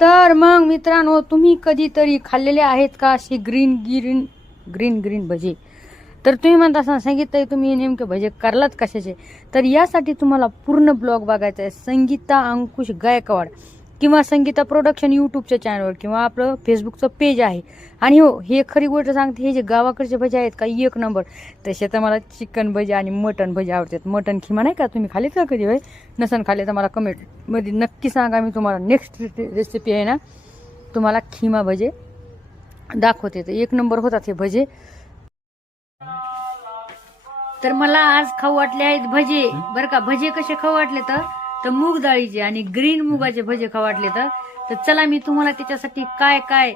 तर मग मित्रांनो, तुम्ही कधीतरी खाल्लेले आहेत का अशी ग्रीन ग्रीन ग्रीन ग्रीन भजे? तर तुम्ही म्हणता असं संगीता तुम्ही नेमके भजे करलात कशाचे? तर यासाठी तुम्हाला पूर्ण ब्लॉग बघायचा आहे. संगीता अंकुश गायकवाड किंवा संगीता प्रोडक्शन यूट्यूबच्या चॅनलवर किंवा आपलं फेसबुकचं पेज आहे. आणि हो, हे खरी गोष्ट सांगते, हे जे गावाकडचे भजे आहेत का एक नंबर. तसे तर मला चिकन भजे आणि मटन भजे आवडतात. मटन खिमा नाही का, तुम्ही खाल्लेत का कधी? होय, नसन खाल्ले तर मला कमेंटमध्ये नक्की सांगा. मी तुम्हाला नेक्स्ट रेसिपी आहे ना, तुम्हाला खिमा भजे दाखवते. तर एक नंबर होतात हे भजे. तर मला आज खाऊ वाटले आहेत भजे बरं का. भजे कसे खाऊ वाटले तर मूग डाळीचे आणि ग्रीन मुगाचे भजे खाऊ वाटले. तर चला मी तुम्हाला त्याच्यासाठी काय काय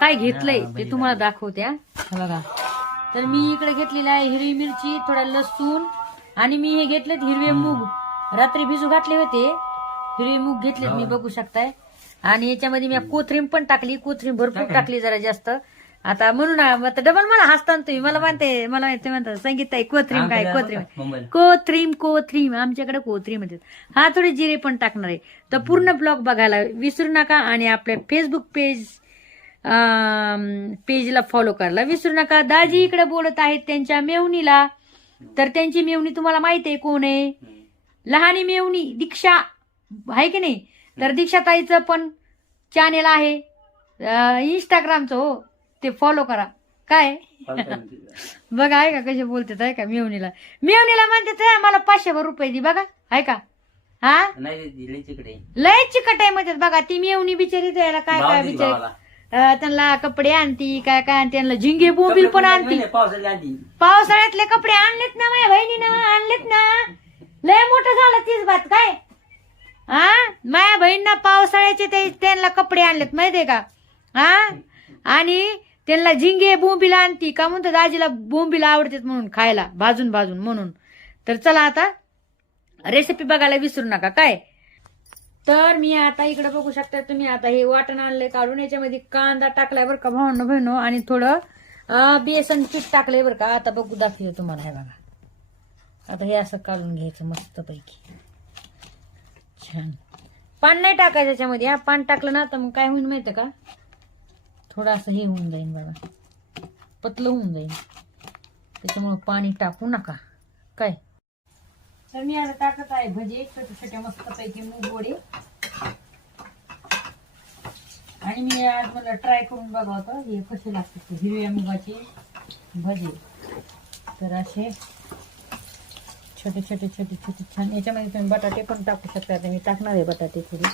काय घेतलंय ते तुम्हाला दाखवते. बघा, तर मी इकडे घेतलेली आहे हिरवी मिरची, थोडा लसूण, आणि मी हे घेतलेत हिरवे मूग. रात्री भिजू घातले होते, हिरवे मूग घेतलेत मी, बघू शकताय. आणि याच्यामध्ये मी कोथिंबीर पण टाकली, कोथिंबीर भरपूर टाकली, जरा जास्त. आता म्हणून आता डबल मला हसता तुम्ही, मला म्हणतात संगीता कोथरीम काय, कोथरीम आमच्याकडे कोथरीम म्हणतात. हा, थोडे जिरे पण टाकणार आहे. तर पूर्ण ब्लॉग बघायला विसरू नका आणि आपल्या फेसबुक पेजला फॉलो करायला विसरू नका. दाजी इकडे बोलत आहेत त्यांच्या मेवणीला. तर त्यांची मेवणी तुम्हाला माहिती आहे कोण आहे? लहानी मेवणी दीक्षा आहे की नाही? तर दीक्षा ताईचं पण चॅनेल आहे इंस्टाग्रामचं, हो, ते फॉलो करा. काय बघा, आहे का कसे बोलतात, आहे का? मेवणीला म्हणते मला 500 रुपये दे, बघा, आहे का? हा, लय चिकट आहे म्हणतात बघा. ती मेवणी बिचारी द्यायला काय काय बिचारी, त्यांना कपडे आणती, काय काय आणते, त्यांना झिंगे बोंबील पण आणती. पावसाळ्यातले कपडे आणलेत ना माझ्या बहिणीनं, आणलेत ना. लय मोठं झालं तीच बात. काय हा, माझ्या बहिणींना पावसाळ्याचे त्यांना कपडे आणलेत माहितीये का? हा, आणि त्यांना झिंगे बोंबीला आणती का, म्हणतात आजीला बोंबीला आवडतात म्हणून खायला, भाजून भाजून म्हणून. तर चला आता रेसिपी बघायला विसरू नका. काय, तर मी आता इकडे बघू शकता तुम्ही, आता हे वाटण आणलंय काढून. याच्यामध्ये कांदा टाकलाय बरं का भावनो बहिणो, आणि थोडं बेसन पीठ टाकलंय बरं का. आता बघू दाखवतो तुम्हाला. हे बघा, आता हे असं काढून घ्यायचं मस्त पैकी छान. पान नाही टाकायचं त्याच्यामध्ये. हा, पान टाकलं ना तर मग काय होईल माहिती का, थोडं असं हे होऊन जाईल बघा, पतलं होऊन जाईल. त्याच्यामुळे पाणी टाकू नका. काय, तर मी आता टाकत आहे भजे छोटे छोटे मस्त पैकी मूग वडे. आणि मी आज मला ट्राय करून बघावं हे कसे लागतात हिरव्या मुगाचे भजे. तर असे छोटे छोटे छोटे छोटे छान. याच्यामध्ये तुम्ही बटाटे पण टाकू शकता. आता मी टाकणार आहे बटाटे थोडे.